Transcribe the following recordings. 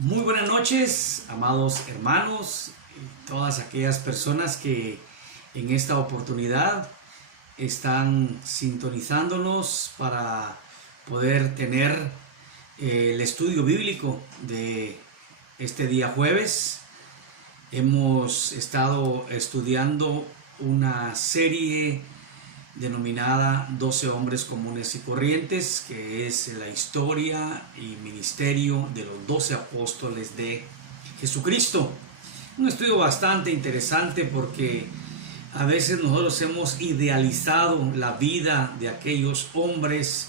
Muy buenas noches, amados hermanos y todas aquellas personas que en esta oportunidad están sintonizándonos para poder tener el estudio bíblico de este día jueves. Hemos estado estudiando una serie denominada 12 hombres comunes y corrientes, que es la historia y ministerio de los 12 apóstoles de Jesucristo. Un estudio bastante interesante porque a veces nosotros hemos idealizado la vida de aquellos hombres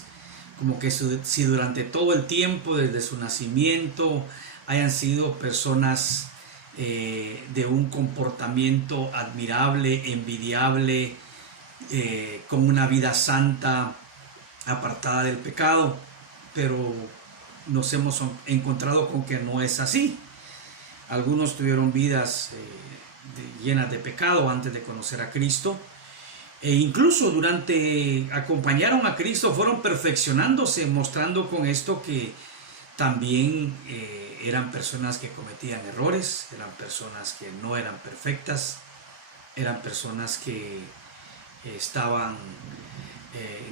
como que si durante todo el tiempo, desde su nacimiento, hayan sido personas de un comportamiento admirable, envidiable, con una vida santa, apartada del pecado, pero nos hemos encontrado con que no es así. Algunos tuvieron vidas llenas de pecado antes de conocer a Cristo, e incluso acompañaron a Cristo, fueron perfeccionándose, mostrando con esto que también eran personas que cometían errores, eran personas que no eran perfectas, eran personas que estaban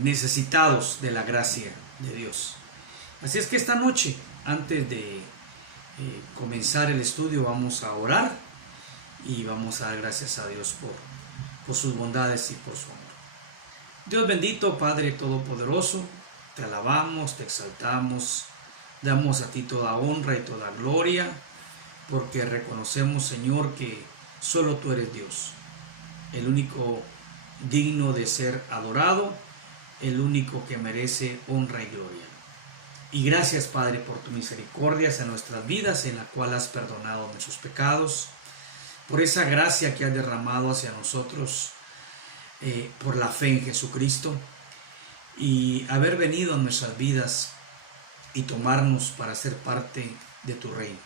necesitados de la gracia de Dios. Así es que esta noche, antes de comenzar el estudio, vamos a orar y vamos a dar gracias a Dios por sus bondades y por su amor. Dios bendito, Padre Todopoderoso, te alabamos, te exaltamos, damos a ti toda honra y toda gloria, porque reconocemos, Señor, que solo tú eres Dios, el único digno de ser adorado, el único que merece honra y gloria. Y gracias, Padre, por tu misericordia en nuestras vidas, en la cual has perdonado nuestros pecados, por esa gracia que has derramado hacia nosotros, por la fe en Jesucristo, y haber venido a nuestras vidas y tomarnos para ser parte de tu reino.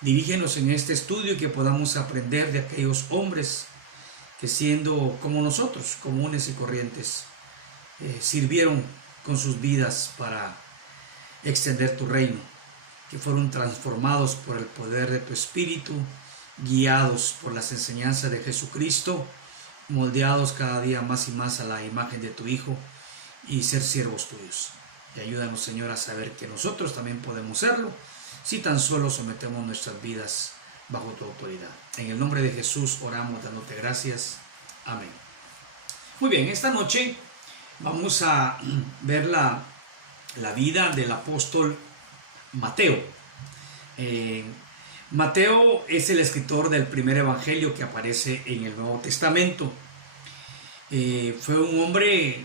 Dirígenos en este estudio y que podamos aprender de aquellos hombres que, siendo como nosotros, comunes y corrientes, sirvieron con sus vidas para extender tu reino, que fueron transformados por el poder de tu Espíritu, guiados por las enseñanzas de Jesucristo, moldeados cada día más y más a la imagen de tu Hijo, y ser siervos tuyos. Y ayúdanos, Señor, a saber que nosotros también podemos serlo, si tan solo sometemos nuestras vidas bajo tu autoridad. En el nombre de Jesús oramos dándote gracias. Amén. Muy bien, esta noche vamos a ver la vida del apóstol Mateo. Mateo es el escritor del primer evangelio que aparece en el Nuevo Testamento. Fue un hombre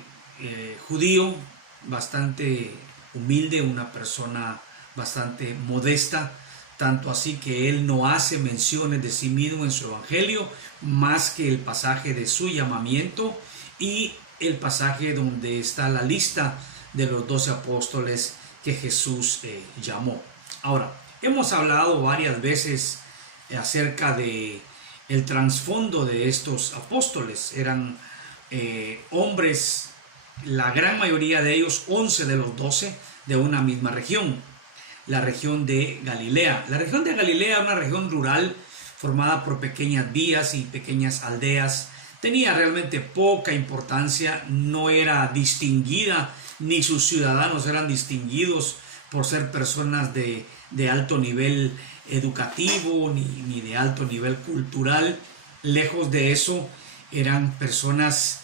judío bastante humilde, una persona bastante modesta, tanto así que él no hace menciones de sí mismo en su evangelio, más que el pasaje de su llamamiento y el pasaje donde está la lista de los 12 apóstoles que Jesús llamó. Ahora, hemos hablado varias veces acerca de el trasfondo de estos apóstoles. Eran hombres, la gran mayoría de ellos, 11 de los 12, de una misma región, la región de Galilea. La región de Galilea es una región rural formada por pequeñas vías y pequeñas aldeas. Tenía realmente poca importancia, no era distinguida, ni sus ciudadanos eran distinguidos por ser personas de alto nivel educativo ni de alto nivel cultural. Lejos de eso, eran personas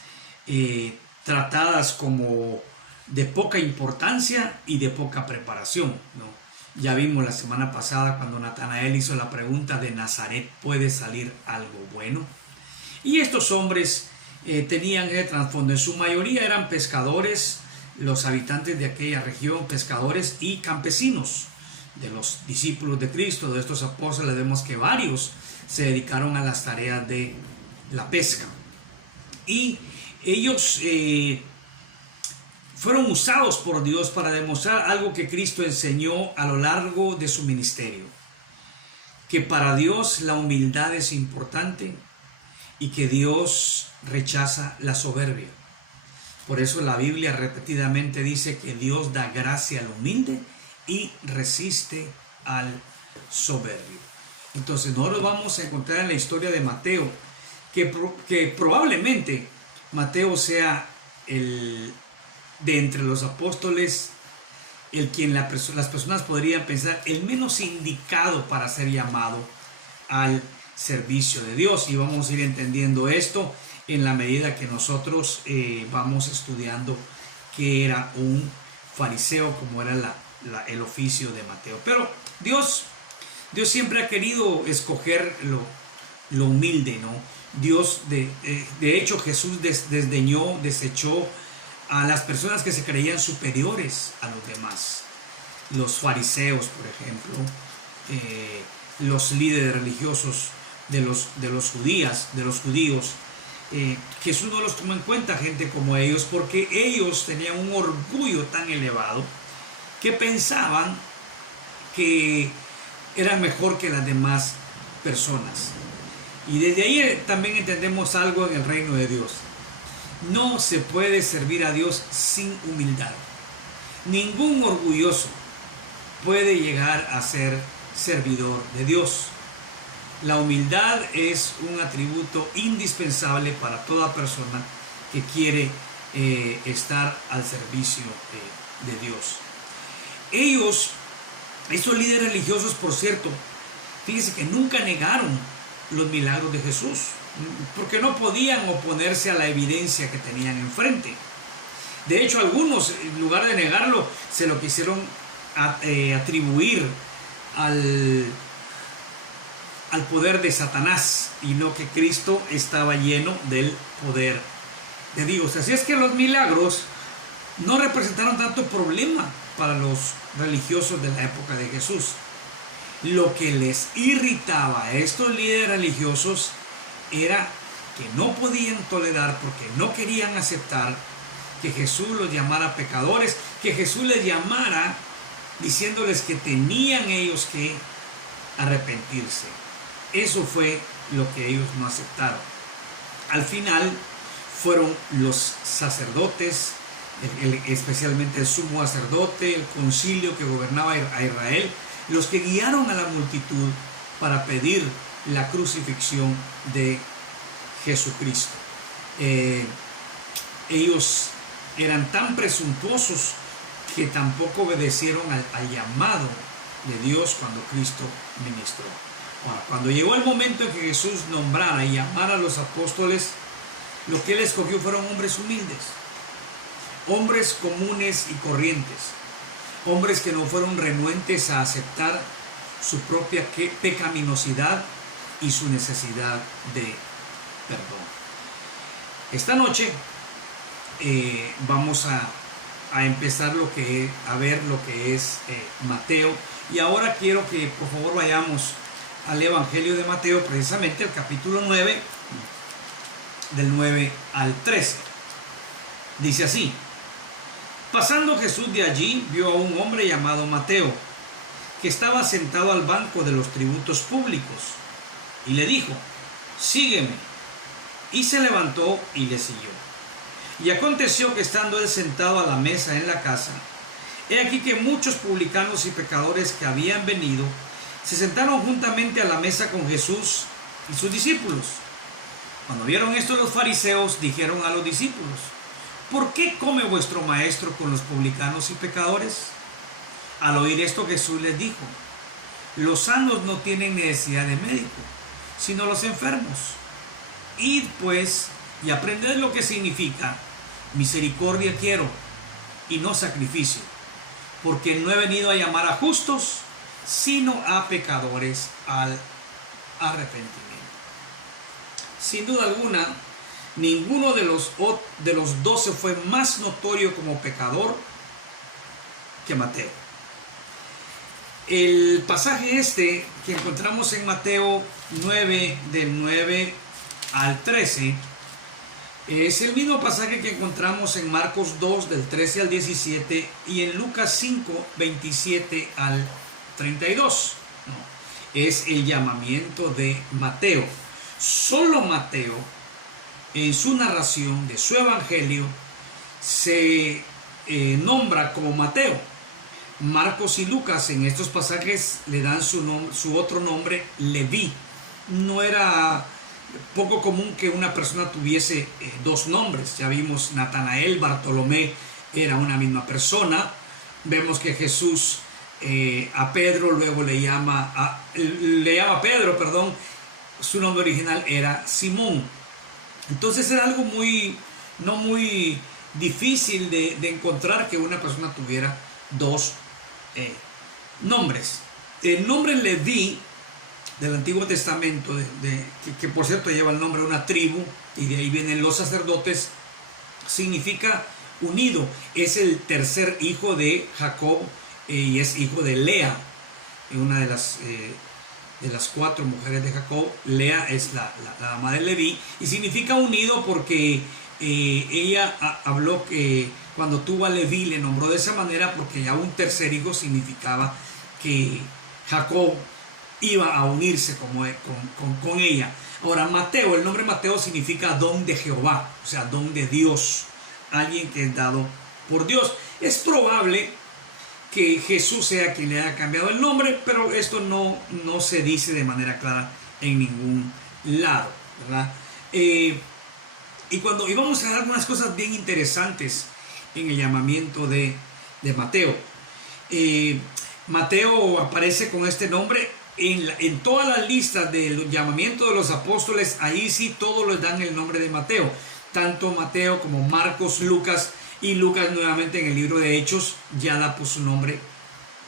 tratadas como de poca importancia y de poca preparación, ¿no? Ya vimos la semana pasada cuando Natanael hizo la pregunta: ¿de Nazaret puede salir algo bueno? Y estos hombres tenían ese trasfondo. En su mayoría eran pescadores, los habitantes de aquella región, pescadores y campesinos. De los discípulos de Cristo, de estos apóstoles, vemos que varios se dedicaron a las tareas de la pesca. Y ellos fueron usados por Dios para demostrar algo que Cristo enseñó a lo largo de su ministerio: que para Dios la humildad es importante y que Dios rechaza la soberbia. Por eso la Biblia repetidamente dice que Dios da gracia al humilde y resiste al soberbio. Entonces nosotros vamos a encontrar en la historia de Mateo que probablemente Mateo sea de entre los apóstoles el quien las personas podrían pensar el menos indicado para ser llamado al servicio de Dios. Y vamos a ir entendiendo esto en la medida que nosotros vamos estudiando qué era un fariseo, como era el oficio de Mateo. Pero Dios siempre ha querido escoger lo humilde, ¿no? Dios, de hecho, Jesús desechó a las personas que se creían superiores a los demás. Los fariseos, por ejemplo, los líderes religiosos de los judíos. Jesús no los tomó en cuenta gente como ellos, porque ellos tenían un orgullo tan elevado que pensaban que eran mejor que las demás personas. Y desde ahí también entendemos algo en el reino de Dios. No se puede servir a Dios sin humildad. Ningún orgulloso puede llegar a ser servidor de Dios. La humildad es un atributo indispensable para toda persona que quiere estar al servicio de Dios. Estos líderes religiosos, por cierto, fíjense que nunca negaron los milagros de Jesús, porque no podían oponerse a la evidencia que tenían enfrente. De hecho, algunos, en lugar de negarlo, se lo quisieron atribuir al poder de Satanás, y no que Cristo estaba lleno del poder de Dios. Así es que los milagros no representaron tanto problema para los religiosos de la época de Jesús. Lo que les irritaba a estos líderes religiosos era que no podían tolerar, porque no querían aceptar que Jesús los llamara pecadores, que Jesús les llamara diciéndoles que tenían ellos que arrepentirse. Eso fue lo que ellos no aceptaron. Al final fueron los sacerdotes, especialmente el sumo sacerdote, el concilio que gobernaba a Israel, los que guiaron a la multitud para pedir la crucifixión de Jesucristo. Ellos eran tan presuntuosos que tampoco obedecieron al llamado de Dios cuando Cristo ministró. Ahora, cuando llegó el momento en que Jesús nombrara y llamara a los apóstoles, lo que él escogió fueron hombres humildes, hombres comunes y corrientes, hombres que no fueron renuentes a aceptar su propia pecaminosidad y su necesidad de perdón. Esta noche vamos a empezar a ver lo que es Mateo, y ahora quiero que por favor vayamos al Evangelio de Mateo, precisamente el capítulo 9, del 9 al 13. Dice así: pasando Jesús de allí, vio a un hombre llamado Mateo, que estaba sentado al banco de los tributos públicos, y le dijo: sígueme. Y se levantó y le siguió. Y aconteció que estando él sentado a la mesa en la casa, he aquí que muchos publicanos y pecadores que habían venido se sentaron juntamente a la mesa con Jesús y sus discípulos. Cuando vieron esto, los fariseos dijeron a los discípulos: ¿por qué come vuestro maestro con los publicanos y pecadores? Al oír esto, Jesús les dijo: los sanos no tienen necesidad de médico, sino los enfermos. Id pues y aprended lo que significa: misericordia quiero y no sacrificio, porque no he venido a llamar a justos, sino a pecadores al arrepentimiento. Sin duda alguna, ninguno de los 12 fue más notorio como pecador que Mateo. El pasaje que encontramos en Mateo 9, del 9 al 13, es el mismo pasaje que encontramos en Marcos 2, del 13 al 17, y en Lucas 5, 27 al 32. Es el llamamiento de Mateo. Solo Mateo, en su narración de su evangelio, se nombra como Mateo. Marcos y Lucas en estos pasajes le dan su otro nombre, Leví. No era poco común que una persona tuviese dos nombres. Ya vimos Natanael, Bartolomé era una misma persona. Vemos que Jesús a Pedro luego le llama Pedro, perdón. Su nombre original era Simón. Entonces era algo no muy difícil de encontrar que una persona tuviera dos nombres. El nombre Leví del Antiguo Testamento, que por cierto lleva el nombre de una tribu, y de ahí vienen los sacerdotes, significa unido. Es el tercer hijo de Jacob y es hijo de Lea, una de las cuatro mujeres de Jacob. Lea es la mamá de Leví, y significa unido porque ella habló que cuando tuvo a Leví le nombró de esa manera porque ya un tercer hijo significaba que Jacob iba a unirse con ella. Ahora, Mateo, el nombre Mateo significa don de Jehová, o sea, don de Dios, alguien que es dado por Dios. Es probable que Jesús sea quien le haya cambiado el nombre, pero esto no se dice de manera clara en ningún lado, ¿verdad? Y vamos a dar unas cosas bien interesantes en el llamamiento de Mateo. Mateo aparece con este nombre en todas las listas del llamamiento de los apóstoles. Ahí sí todos les dan el nombre de Mateo, tanto Mateo como Marcos, Lucas, y Lucas nuevamente en el libro de Hechos ya da por su nombre,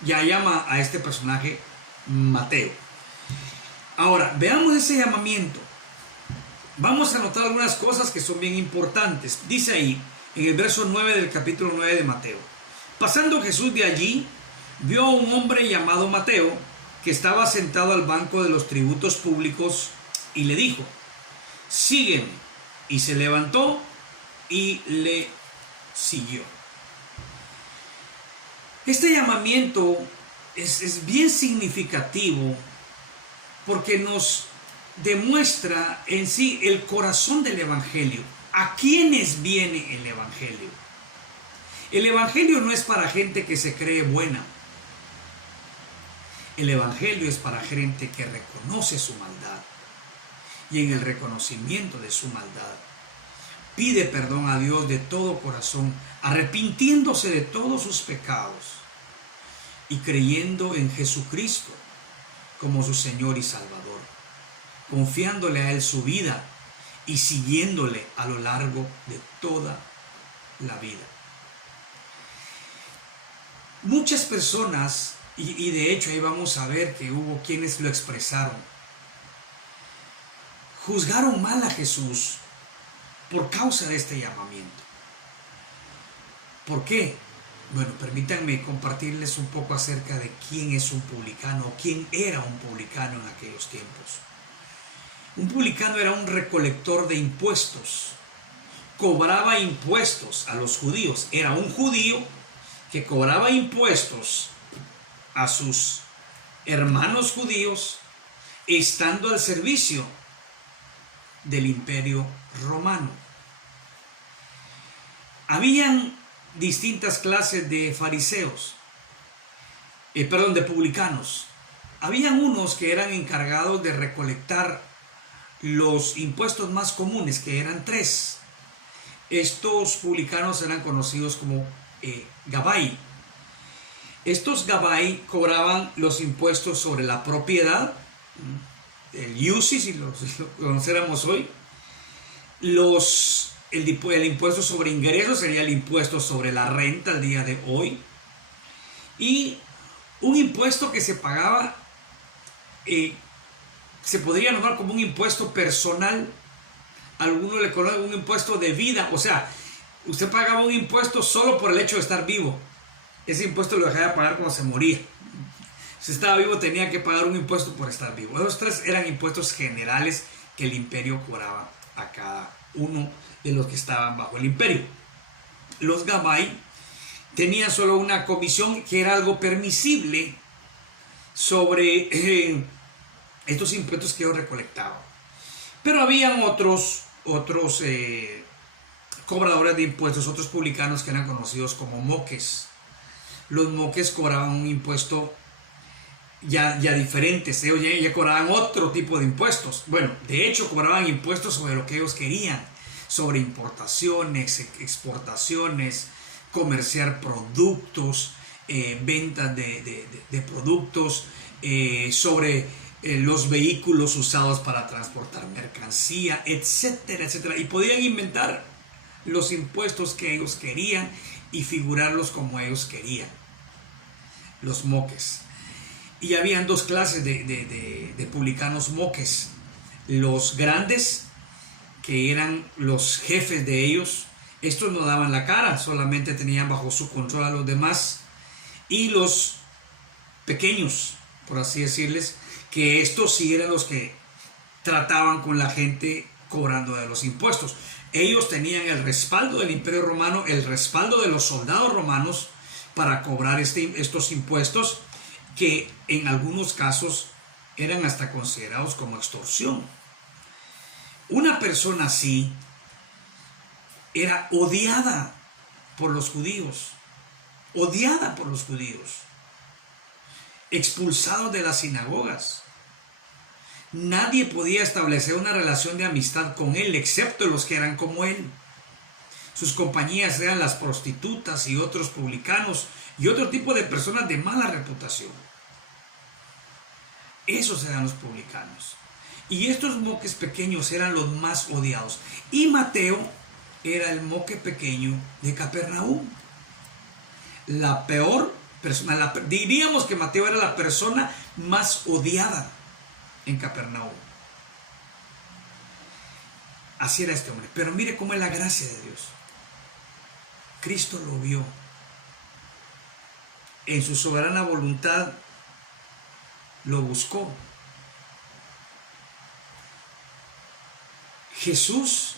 ya llama a este personaje Mateo. Ahora veamos ese llamamiento. Vamos a notar algunas cosas que son bien importantes. Dice ahí en el verso 9 del capítulo 9 de Mateo: pasando Jesús de allí, vio a un hombre llamado Mateo, que estaba sentado al banco de los tributos públicos, y le dijo: sígueme. Y se levantó y le siguió. Este llamamiento es bien significativo porque nos demuestra en sí el corazón del Evangelio. ¿A quiénes viene el Evangelio? El Evangelio no es para gente que se cree buena. El Evangelio es para gente que reconoce su maldad, y en el reconocimiento de su maldad pide perdón a Dios de todo corazón, arrepintiéndose de todos sus pecados y creyendo en Jesucristo como su Señor y Salvador, confiándole a Él su vida y siguiéndole a lo largo de toda la vida. Muchas personas, y de hecho ahí vamos a ver que hubo quienes lo expresaron, juzgaron mal a Jesús por causa de este llamamiento. ¿Por qué? Bueno, permítanme compartirles un poco acerca de quién es un publicano, o quién era un publicano en aquellos tiempos. Un publicano era un recolector de impuestos, cobraba impuestos a los judíos, era un judío que cobraba impuestos a sus hermanos judíos, estando al servicio del Imperio Romano. Habían distintas clases de fariseos, de publicanos. Habían unos que eran encargados de recolectar los impuestos más comunes, que eran 3. Estos publicanos eran conocidos como Gabai. Estos Gabai cobraban los impuestos sobre la propiedad, el iusis, si lo conociéramos hoy. El impuesto sobre ingresos sería el impuesto sobre la renta al día de hoy. Y un impuesto que se pagaba, se podría nombrar como un impuesto personal. Algunos le conocen un impuesto de vida. O sea, usted pagaba un impuesto solo por el hecho de estar vivo. Ese impuesto lo dejaba de pagar cuando se moría. Si estaba vivo tenía que pagar un impuesto por estar vivo. Esos 3 eran impuestos generales que el imperio cobraba a cada uno de los que estaban bajo el imperio. Los Gabai tenían solo una comisión que era algo permisible sobre estos impuestos que ellos recolectaban. Pero habían otros cobradores de impuestos, otros publicanos que eran conocidos como moques. los moques cobraban un impuesto ya diferentes. Ellos ya cobraban otro tipo de impuestos. Bueno, de hecho cobraban impuestos sobre lo que ellos querían, sobre importaciones, exportaciones, comerciar productos, ventas de productos, sobre los vehículos usados para transportar mercancía, etcétera, etcétera. Y podían inventar los impuestos que ellos querían y figurarlos como ellos querían. Los moques. Y habían dos clases de publicanos moques. Los grandes, que eran los jefes de ellos. Estos no daban la cara, solamente tenían bajo su control a los demás. Y los pequeños, por así decirles, que estos sí eran los que trataban con la gente cobrando de los impuestos. Ellos tenían el respaldo del Imperio Romano, el respaldo de los soldados romanos para cobrar estos impuestos, que en algunos casos eran hasta considerados como extorsión. Una persona así era odiada por los judíos, expulsados de las sinagogas. Nadie podía establecer una relación de amistad con él, excepto los que eran como él. Sus compañías eran las prostitutas y otros publicanos y otro tipo de personas de mala reputación. Esos eran los publicanos. Y estos moques pequeños eran los más odiados. Y Mateo era el moque pequeño de Capernaum. La peor persona, diríamos que Mateo era la persona más odiada en Capernaum. Así era este hombre. Pero mire cómo es la gracia de Dios. Cristo lo vio. En su soberana voluntad lo buscó. Jesús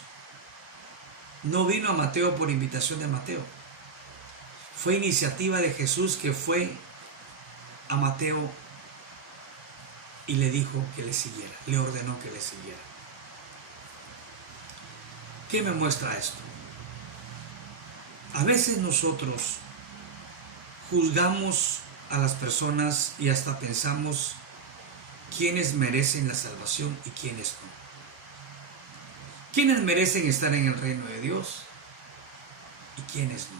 no vino a Mateo por invitación de Mateo. Fue iniciativa de Jesús, que fue a Mateo y le dijo que le siguiera, le ordenó que le siguiera. ¿Qué me muestra esto? A veces nosotros juzgamos a las personas y hasta pensamos quiénes merecen la salvación y quiénes no. ¿Quiénes merecen estar en el reino de Dios y quiénes no?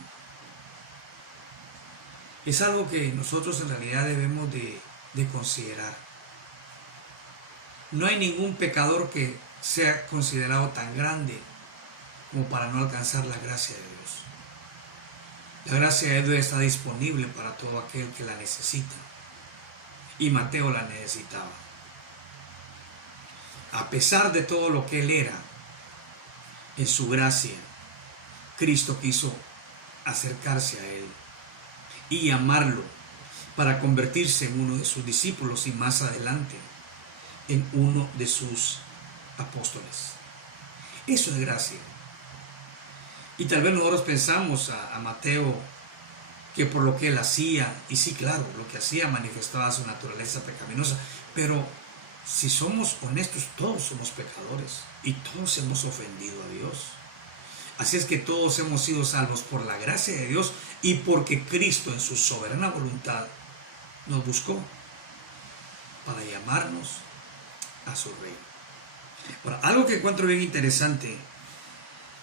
Es algo que nosotros en realidad debemos de considerar. No hay ningún pecador que sea considerado tan grande como para no alcanzar la gracia de Dios. La gracia de Dios está disponible para todo aquel que la necesita. Y Mateo la necesitaba. A pesar de todo lo que él era, en su gracia, Cristo quiso acercarse a él y llamarlo para convertirse en uno de sus discípulos y más adelante en uno de sus apóstoles. Eso es gracia. Y tal vez nosotros pensamos a Mateo que por lo que él hacía, y sí, claro, lo que hacía manifestaba su naturaleza pecaminosa, pero si somos honestos, todos somos pecadores y todos hemos ofendido a Dios. Así es que todos hemos sido salvos por la gracia de Dios y porque Cristo en su soberana voluntad nos buscó para llamarnos a su reino. Ahora, algo que encuentro bien interesante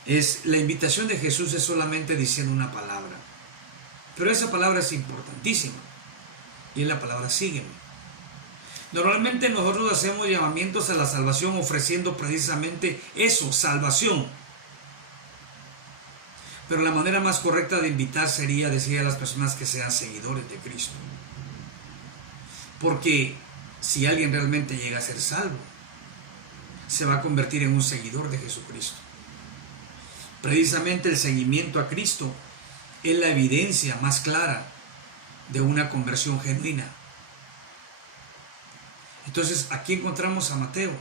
es la invitación de Jesús es solamente diciendo una palabra, pero esa palabra es importantísima y es la palabra sígueme. Normalmente nosotros hacemos llamamientos a la salvación ofreciendo precisamente eso, salvación. Pero la manera más correcta de invitar sería decir a las personas que sean seguidores de Cristo. Porque si alguien realmente llega a ser salvo, se va a convertir en un seguidor de Jesucristo. Precisamente el seguimiento a Cristo es la evidencia más clara de una conversión genuina. Entonces aquí encontramos a Mateo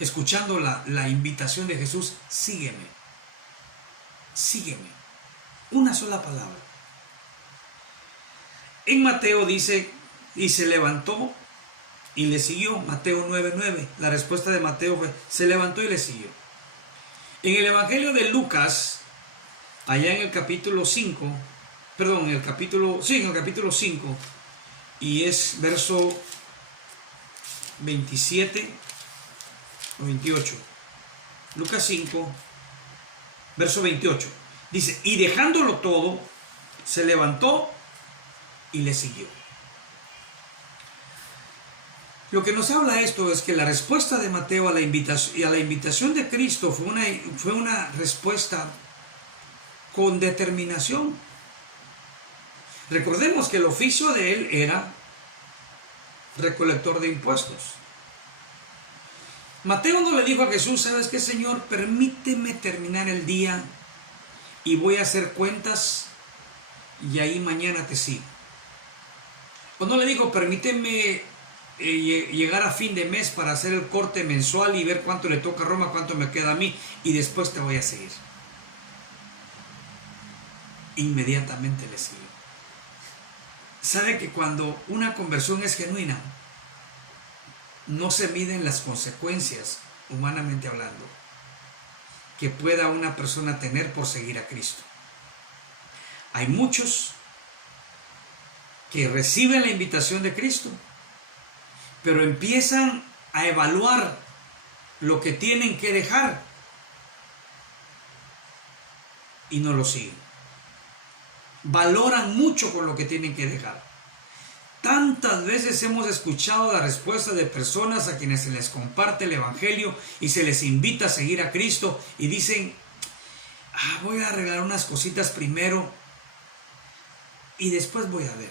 escuchando la invitación de Jesús, sígueme, sígueme, una sola palabra. En Mateo dice, y se levantó y le siguió, Mateo 9:9, la respuesta de Mateo fue, se levantó y le siguió. En el Evangelio de Lucas, allá en el capítulo 5, perdón, en el capítulo 5, y es verso 27 o 28. Lucas 5, verso 28. Dice, y dejándolo todo, se levantó y le siguió. Lo que nos habla esto es que la respuesta de Mateo a la invitación de Cristo fue una respuesta con determinación. Recordemos que el oficio de él era recolector de impuestos. Mateo no le dijo a Jesús, ¿sabes qué, Señor? Permíteme terminar el día y voy a hacer cuentas y ahí mañana te sigo. O no le dijo, permíteme llegar a fin de mes para hacer el corte mensual y ver cuánto le toca a Roma, cuánto me queda a mí y después te voy a seguir. Inmediatamente le siguió. Sabe que cuando una conversión es genuina, no se miden las consecuencias, humanamente hablando, que pueda una persona tener por seguir a Cristo. Hay muchos que reciben la invitación de Cristo, pero empiezan a evaluar lo que tienen que dejar y no lo siguen. Valoran mucho con lo que tienen que dejar. Tantas veces hemos escuchado la respuesta de personas a quienes se les comparte el Evangelio y se les invita a seguir a Cristo y dicen, voy a arreglar unas cositas primero y después voy a ver.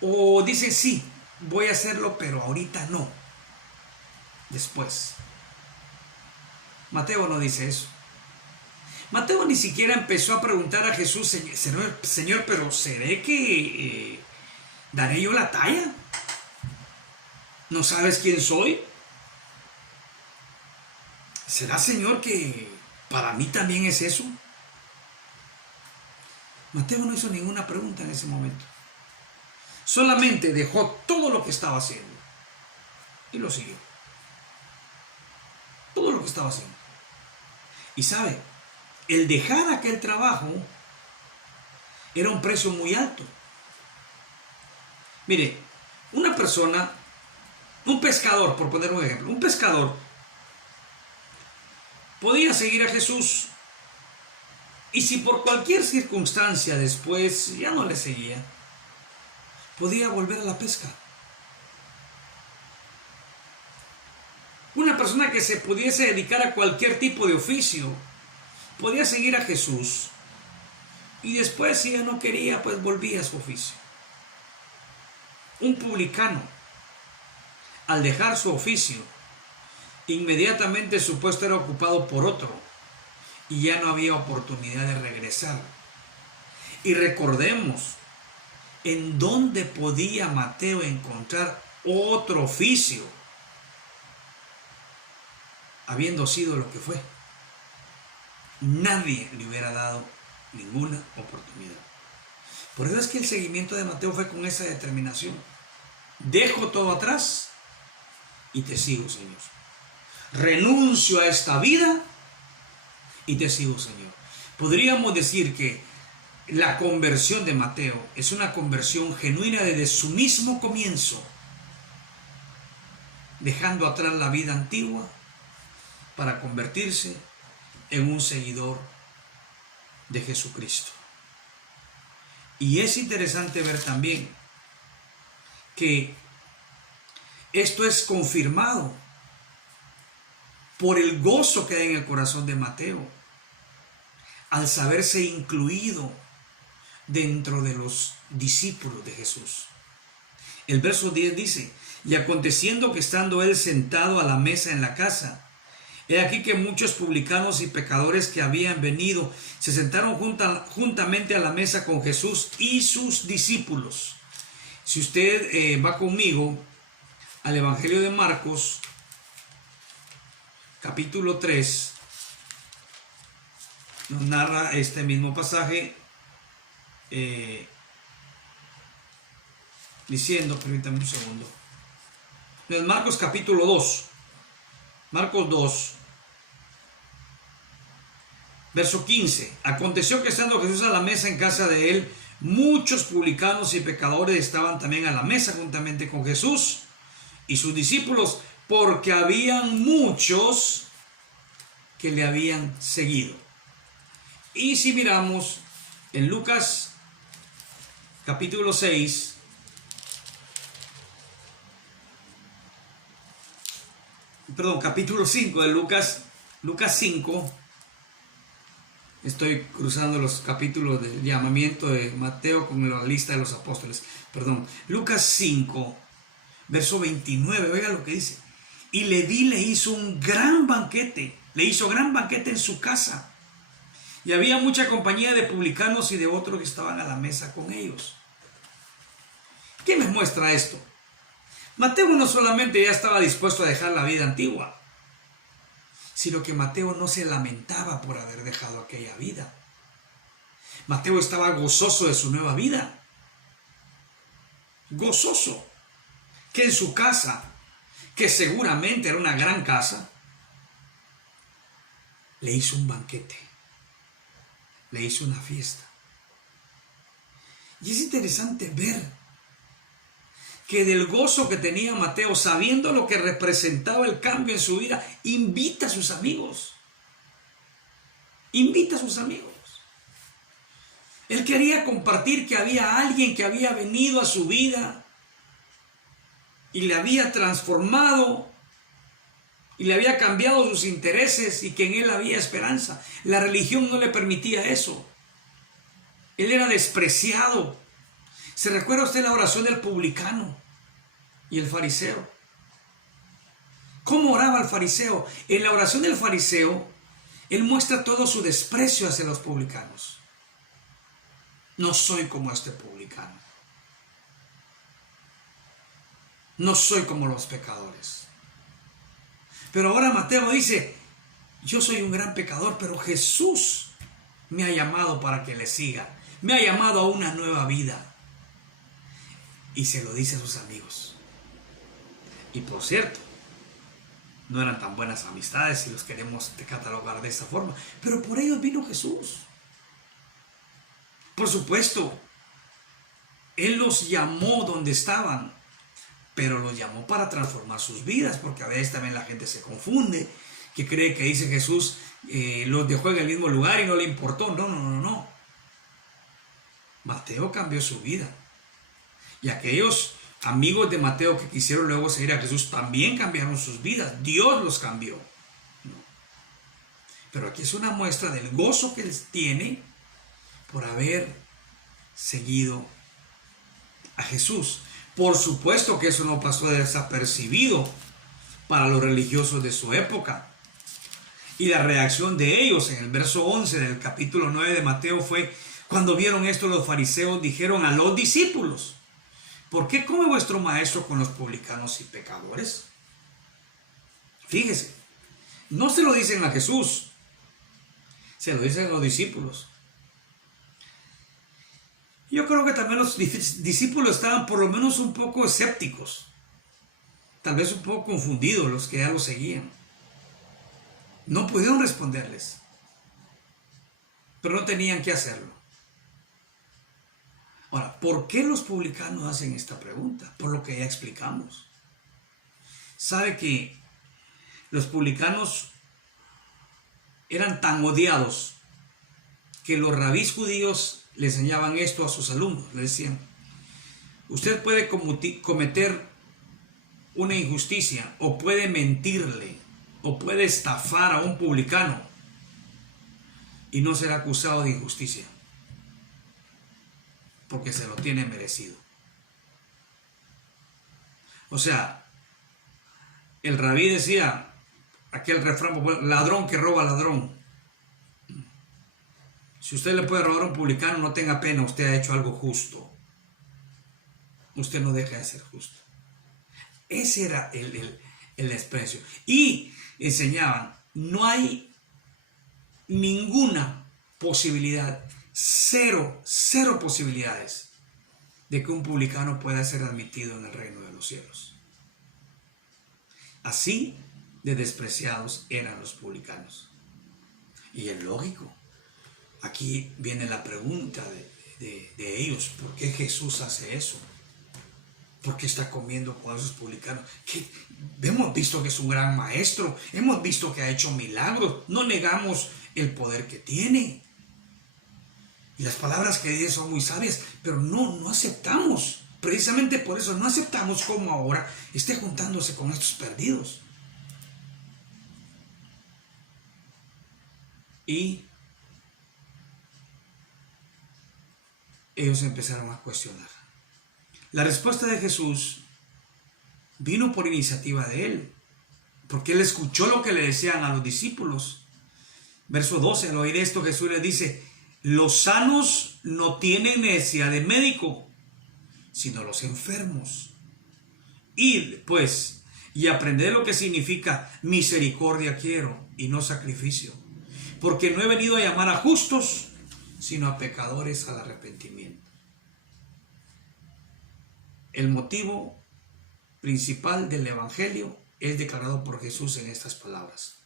O dicen, sí, voy a hacerlo, pero ahorita no. Después. Mateo no dice eso. Mateo ni siquiera empezó a preguntar a Jesús, Señor, pero ¿seré que daré yo la talla? ¿No sabes quién soy? ¿Será, Señor, que para mí también es eso? Mateo no hizo ninguna pregunta en ese momento. Solamente dejó todo lo que estaba haciendo y lo siguió. Todo lo que estaba haciendo. Y sabe, el dejar aquel trabajo era un precio muy alto. Mire, una persona, un pescador, por poner un ejemplo, un pescador podía seguir a Jesús y si por cualquier circunstancia después ya no le seguía, podía volver a la pesca. Una persona que se pudiese dedicar a cualquier tipo de oficio podía seguir a Jesús y después, si ya no quería, pues volvía a su oficio. Un publicano, al dejar su oficio, inmediatamente su puesto era ocupado por otro y ya no había oportunidad de regresar. Y recordemos, ¿en dónde podía Mateo encontrar otro oficio habiendo sido lo que fue? Nadie le hubiera dado ninguna oportunidad. Por eso es que el seguimiento de Mateo fue con esa determinación. Dejo todo atrás y te sigo, Señor. Renuncio a esta vida y te sigo, Señor. Podríamos decir que la conversión de Mateo es una conversión genuina desde su mismo comienzo, dejando atrás la vida antigua para convertirse en un seguidor de Jesucristo. Y es interesante ver también que esto es confirmado por el gozo que hay en el corazón de Mateo al saberse incluido dentro de los discípulos de Jesús. El verso 10 dice, y aconteciendo que estando él sentado a la mesa en la casa, he aquí que muchos publicanos y pecadores que habían venido se sentaron juntamente a la mesa con Jesús y sus discípulos. Si usted va conmigo al Evangelio de Marcos, capítulo 3, nos narra este mismo pasaje diciendo, permítame un segundo. En Marcos capítulo 2, Marcos 2, Verso 15. Aconteció que estando Jesús a la mesa en casa de él, muchos publicanos y pecadores estaban también a la mesa juntamente con Jesús y sus discípulos, porque habían muchos que le habían seguido. Y si miramos en Lucas capítulo 6, capítulo 5 de Lucas 5, estoy cruzando los capítulos del llamamiento de Mateo con la lista de los apóstoles, Lucas 5, verso 29, oiga lo que dice: y Leví le hizo gran banquete en su casa, y había mucha compañía de publicanos y de otros que estaban a la mesa con ellos. ¿Qué me muestra esto? Mateo no solamente ya estaba dispuesto a dejar la vida antigua, sino que Mateo no se lamentaba por haber dejado aquella vida. Mateo estaba gozoso de su nueva vida. Gozoso. Que en su casa, que seguramente era una gran casa, le hizo un banquete. Le hizo una fiesta. Y es interesante ver que del gozo que tenía Mateo, sabiendo lo que representaba el cambio en su vida, invita a sus amigos. Invita a sus amigos. Él quería compartir que había alguien que había venido a su vida y le había transformado y le había cambiado sus intereses y que en él había esperanza. La religión no le permitía eso. Él era despreciado. ¿Se recuerda usted la oración del publicano y el fariseo? ¿Cómo oraba el fariseo? En la oración del fariseo, él muestra todo su desprecio hacia los publicanos. No soy como este publicano. No soy como los pecadores. Pero ahora Mateo dice: yo soy un gran pecador, pero Jesús me ha llamado para que le siga. Me ha llamado a una nueva vida. Y se lo dice a sus amigos. Y por cierto, no eran tan buenas amistades si los queremos catalogar de esta forma. Pero por ellos vino Jesús. Por supuesto, Él los llamó donde estaban, pero los llamó para transformar sus vidas, porque a veces también la gente se confunde, que cree que dice Jesús los dejó en el mismo lugar y no le importó. No. Mateo cambió su vida. Y aquellos amigos de Mateo que quisieron luego seguir a Jesús también cambiaron sus vidas. Dios los cambió. ¿No? Pero aquí es una muestra del gozo que él tiene por haber seguido a Jesús. Por supuesto que eso no pasó desapercibido para los religiosos de su época. Y la reacción de ellos en el verso 11 del capítulo 9 de Mateo fue: cuando vieron esto, los fariseos dijeron a los discípulos: ¿por qué come vuestro maestro con los publicanos y pecadores? Fíjese, no se lo dicen a Jesús, se lo dicen a los discípulos. Yo creo que también los discípulos estaban por lo menos un poco escépticos, tal vez un poco confundidos los que ya lo seguían. No pudieron responderles, pero no tenían que hacerlo. Ahora, ¿por qué los publicanos hacen esta pregunta? Por lo que ya explicamos. Sabe que los publicanos eran tan odiados que los rabís judíos le enseñaban esto a sus alumnos. Le decían: usted puede cometer una injusticia, o puede mentirle, o puede estafar a un publicano y no ser acusado de injusticia, porque se lo tiene merecido. O sea, el rabí decía, aquel refrán: ladrón que roba ladrón. Si usted le puede robar a un publicano, no tenga pena, usted ha hecho algo justo. Usted no deja de ser justo. Ese era el desprecio. Y enseñaban: no hay ninguna posibilidad, cero posibilidades de que un publicano pueda ser admitido en el reino de los cielos. Así de despreciados eran los publicanos. Y es lógico. Aquí viene la pregunta de ellos: ¿por qué Jesús hace eso? ¿Por qué está comiendo con esos publicanos? Hemos visto que es un gran maestro, hemos visto que ha hecho milagros, no negamos el poder que tiene. Y las palabras que dice son muy sabias, pero no aceptamos. Precisamente por eso no aceptamos como ahora esté juntándose con estos perdidos. Y ellos empezaron a cuestionar. La respuesta de Jesús vino por iniciativa de él, porque él escuchó lo que le decían a los discípulos. Verso 12, al oír esto Jesús les dice: los sanos no tienen necesidad de médico, sino los enfermos. Id, pues, y aprended lo que significa misericordia quiero y no sacrificio, porque no he venido a llamar a justos, sino a pecadores al arrepentimiento. El motivo principal del evangelio es declarado por Jesús en estas palabras.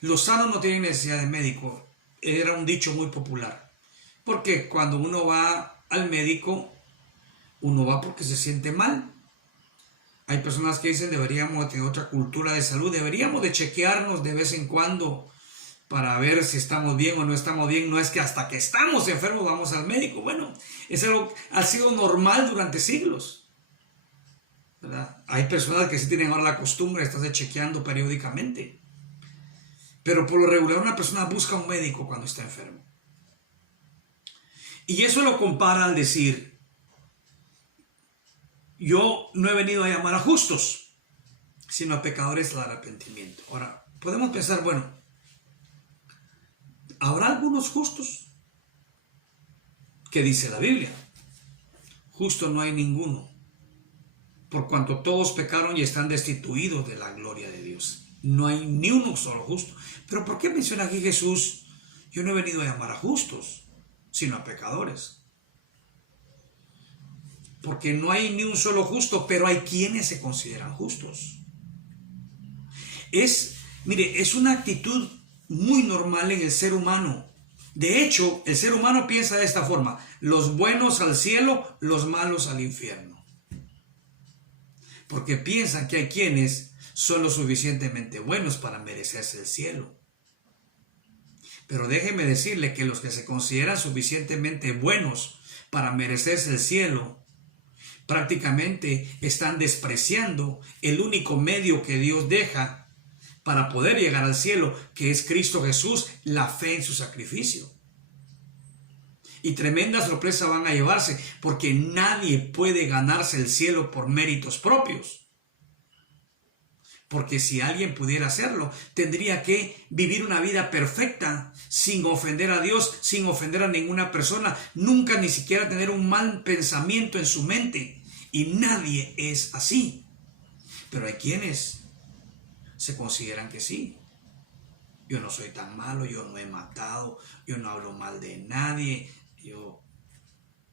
Los sanos no tienen necesidad de médico. Era un dicho muy popular, porque cuando uno va al médico, uno va porque se siente mal. Hay personas que dicen: deberíamos tener otra cultura de salud, deberíamos de chequearnos de vez en cuando para ver si estamos bien o no estamos bien. No es que hasta que estamos enfermos vamos al médico. Bueno, es algo que ha sido normal durante siglos, ¿verdad? Hay personas que sí tienen ahora la costumbre de estarse chequeando periódicamente, pero por lo regular una persona busca un médico cuando está enfermo. Y eso lo compara al decir: yo no he venido a llamar a justos, sino a pecadores al arrepentimiento. Ahora, podemos pensar, bueno, ¿habrá algunos justos? ¿Qué dice la Biblia? Justo no hay ninguno, por cuanto todos pecaron y están destituidos de la gloria de Dios. No hay ni uno solo justo. Pero ¿por qué menciona aquí Jesús: yo no he venido a llamar a justos, sino a pecadores? Porque no hay ni un solo justo, pero hay quienes se consideran justos. Mire, es una actitud muy normal en el ser humano. De hecho, el ser humano piensa de esta forma: los buenos al cielo, los malos al infierno. Porque piensan que hay quienes son lo suficientemente buenos para merecerse el cielo. Pero déjeme decirle que los que se consideran suficientemente buenos para merecerse el cielo, prácticamente están despreciando el único medio que Dios deja para poder llegar al cielo, que es Cristo Jesús, la fe en su sacrificio. Y tremenda sorpresa van a llevarse, porque nadie puede ganarse el cielo por méritos propios. Porque si alguien pudiera hacerlo, tendría que vivir una vida perfecta, sin ofender a Dios, sin ofender a ninguna persona, nunca ni siquiera tener un mal pensamiento en su mente. Y nadie es así. Pero hay quienes se consideran que sí. Yo no soy tan malo, yo no he matado, yo no hablo mal de nadie,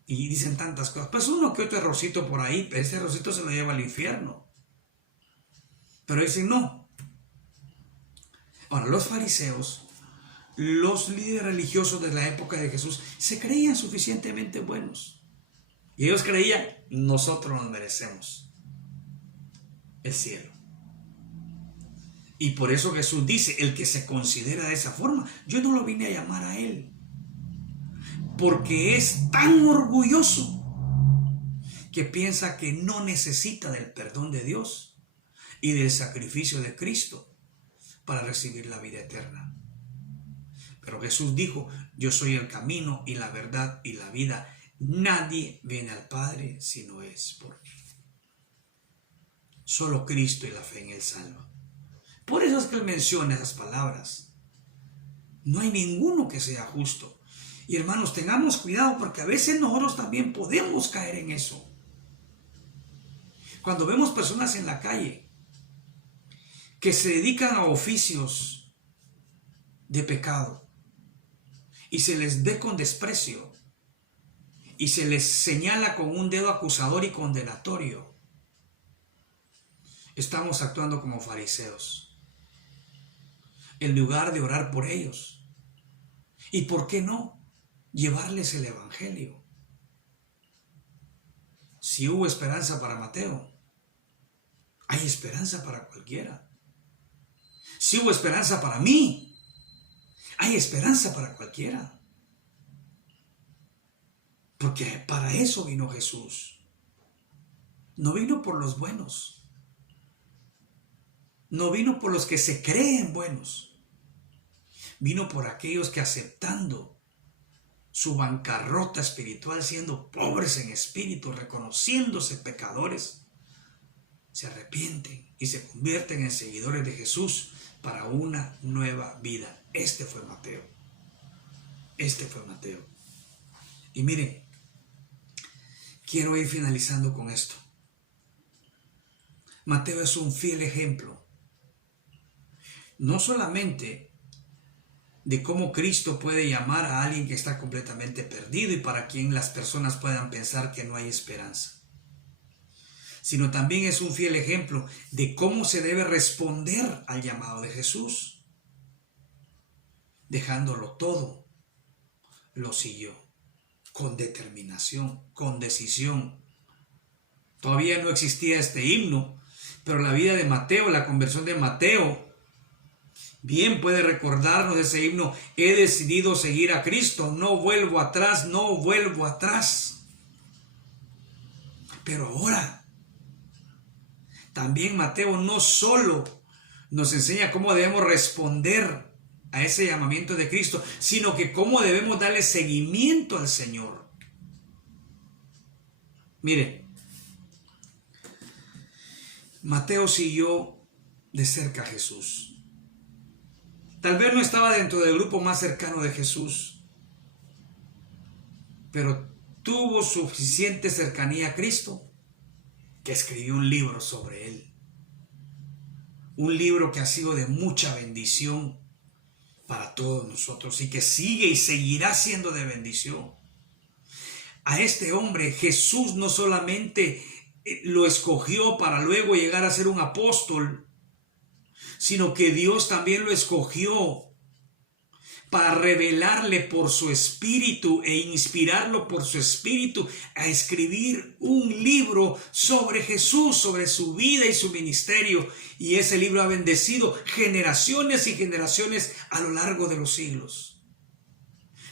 y dicen tantas cosas. Pues uno que otro errorcito por ahí, pero ese errorcito se lo lleva al infierno. Pero dicen no. Ahora, los fariseos, los líderes religiosos de la época de Jesús, se creían suficientemente buenos. Y ellos creían: nosotros nos merecemos el cielo. Y por eso Jesús dice: el que se considera de esa forma, yo no lo vine a llamar a él, porque es tan orgulloso que piensa que no necesita del perdón de Dios y del sacrificio de Cristo para recibir la vida eterna. Pero Jesús dijo: yo soy el camino y la verdad y la vida. Nadie viene al Padre si no es por mí. Solo Cristo y la fe en él salva. Por eso es que él menciona esas palabras. No hay ninguno que sea justo. Y hermanos, tengamos cuidado, porque a veces nosotros también podemos caer en eso. Cuando vemos personas en la calle que se dedican a oficios de pecado y se les ve con desprecio y se les señala con un dedo acusador y condenatorio, estamos actuando como fariseos. En lugar de orar por ellos, ¿Y por qué no llevarles el evangelio? Si hubo esperanza para Mateo, hay esperanza para cualquiera. Si hubo esperanza para mí, hay esperanza para cualquiera. Porque para eso vino Jesús. No vino por los buenos. No vino por los que se creen buenos. Vino por aquellos que, aceptando su bancarrota espiritual, siendo pobres en espíritu, reconociéndose pecadores, se arrepienten y se convierten en seguidores de Jesús para una nueva vida. Este fue Mateo. Este fue Mateo. Y miren, quiero ir finalizando con esto. Mateo es un fiel ejemplo, no solamente de cómo Cristo puede llamar a alguien que está completamente perdido y para quien las personas puedan pensar que no hay esperanza, sino también es un fiel ejemplo de cómo se debe responder al llamado de Jesús. Dejándolo todo, lo siguió con determinación, con decisión. Todavía no existía este himno, pero la vida de Mateo, la conversión de Mateo, bien puede recordarnos ese himno: he decidido seguir a Cristo, no vuelvo atrás, no vuelvo atrás. Pero ahora, también Mateo no solo nos enseña cómo debemos responder a ese llamamiento de Cristo, sino que cómo debemos darle seguimiento al Señor. Mire, Mateo siguió de cerca a Jesús. Tal vez no estaba dentro del grupo más cercano de Jesús, pero tuvo suficiente cercanía a Cristo que escribió un libro sobre él. Un libro que ha sido de mucha bendición para todos nosotros y que sigue y seguirá siendo de bendición. A este hombre Jesús no solamente lo escogió para luego llegar a ser un apóstol, sino que Dios también lo escogió para revelarle por su espíritu e inspirarlo por su espíritu a escribir un libro sobre Jesús, sobre su vida y su ministerio. Y ese libro ha bendecido generaciones y generaciones a lo largo de los siglos.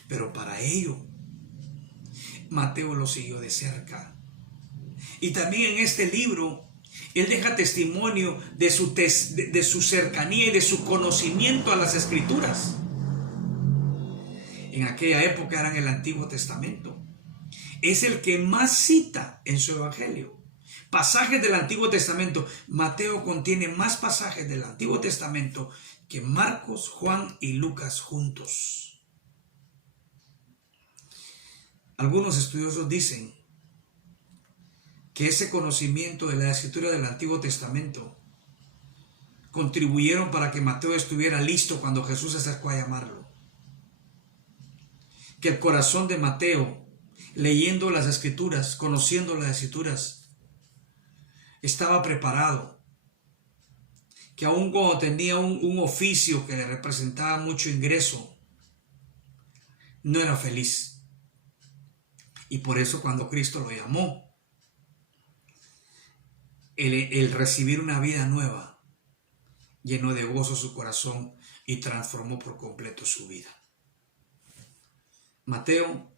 Pero para ello, Mateo lo siguió de cerca. Y también en este libro, él deja testimonio de su cercanía y de su conocimiento a las Escrituras. En aquella época eran el Antiguo Testamento. Es el que más cita en su evangelio. Pasajes del Antiguo Testamento. Mateo contiene más pasajes del Antiguo Testamento que Marcos, Juan y Lucas juntos. Algunos estudiosos dicen que ese conocimiento de la Escritura del Antiguo Testamento contribuyeron para que Mateo estuviera listo cuando Jesús se acercó a llamarlo. Que el corazón de Mateo, leyendo las Escrituras, conociendo las Escrituras, estaba preparado. Que aun cuando tenía un oficio que le representaba mucho ingreso, no era feliz. Y por eso cuando Cristo lo llamó, el recibir una vida nueva llenó de gozo su corazón y transformó por completo su vida. Mateo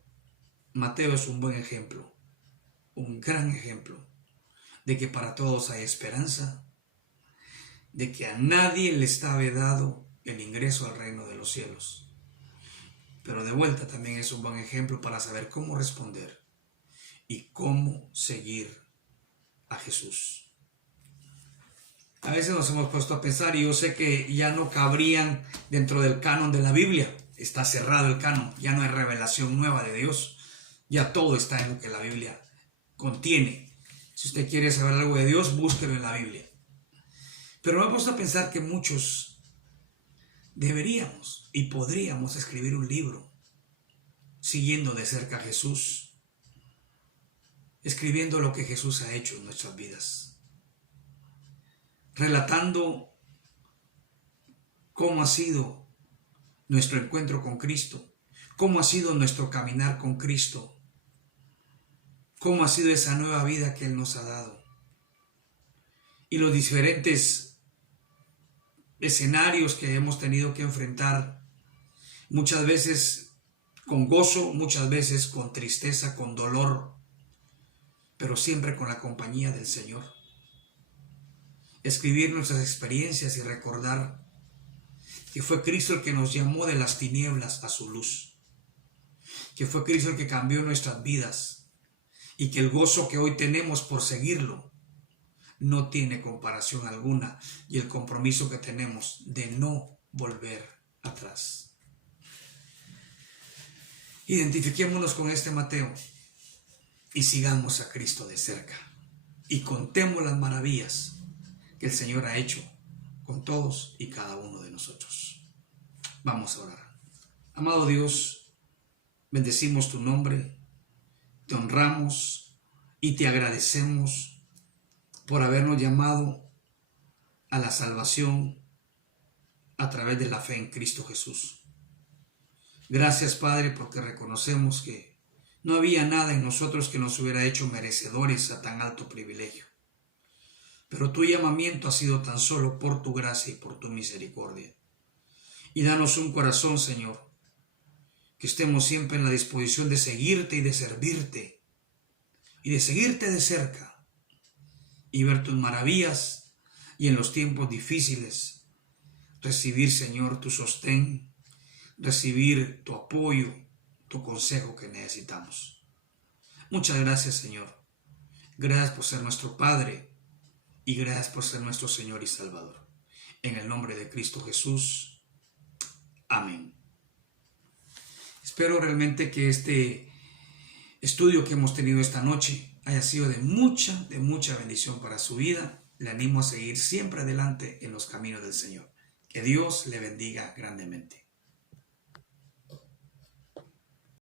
es un buen ejemplo, un gran ejemplo de que para todos hay esperanza, de que a nadie le está vedado el ingreso al reino de los cielos. Pero de vuelta también es un buen ejemplo para saber cómo responder y cómo seguir a Jesús. A veces nos hemos puesto a pensar, y yo sé que ya no cabrían dentro del canon de la Biblia. Está cerrado el canon, ya no hay revelación nueva de Dios. Ya todo está en lo que la Biblia contiene. Si usted quiere saber algo de Dios, búsquelo en la Biblia. Pero me he puesto a pensar que muchos deberíamos y podríamos escribir un libro siguiendo de cerca a Jesús, escribiendo lo que Jesús ha hecho en nuestras vidas, relatando cómo ha sido nuestro encuentro con Cristo, cómo ha sido nuestro caminar con Cristo, cómo ha sido esa nueva vida que Él nos ha dado y los diferentes escenarios que hemos tenido que enfrentar, muchas veces con gozo, muchas veces con tristeza, con dolor, pero siempre con la compañía del Señor. Escribir nuestras experiencias y recordar que fue Cristo el que nos llamó de las tinieblas a su luz, que fue Cristo el que cambió nuestras vidas y que el gozo que hoy tenemos por seguirlo no tiene comparación alguna, y el compromiso que tenemos de no volver atrás. Identifiquémonos con este Mateo y sigamos a Cristo de cerca y contemos las maravillas que el Señor ha hecho con todos y cada uno de nosotros. Vamos a orar. Amado Dios, bendecimos tu nombre, te honramos y te agradecemos por habernos llamado a la salvación a través de la fe en Cristo Jesús. Gracias, Padre, porque reconocemos que no había nada en nosotros que nos hubiera hecho merecedores a tan alto privilegio. Pero tu llamamiento ha sido tan solo por tu gracia y por tu misericordia. Y danos un corazón, Señor, que estemos siempre en la disposición de seguirte y de servirte, y de seguirte de cerca, y ver tus maravillas, y en los tiempos difíciles recibir, Señor, tu sostén, recibir tu apoyo, tu consejo que necesitamos. Muchas gracias, Señor. Gracias por ser nuestro Padre y gracias por ser nuestro Señor y Salvador. En el nombre de Cristo Jesús. Amén. Espero realmente que este estudio que hemos tenido esta noche haya sido de mucha bendición para su vida. Le animo a seguir siempre adelante en los caminos del Señor. Que Dios le bendiga grandemente.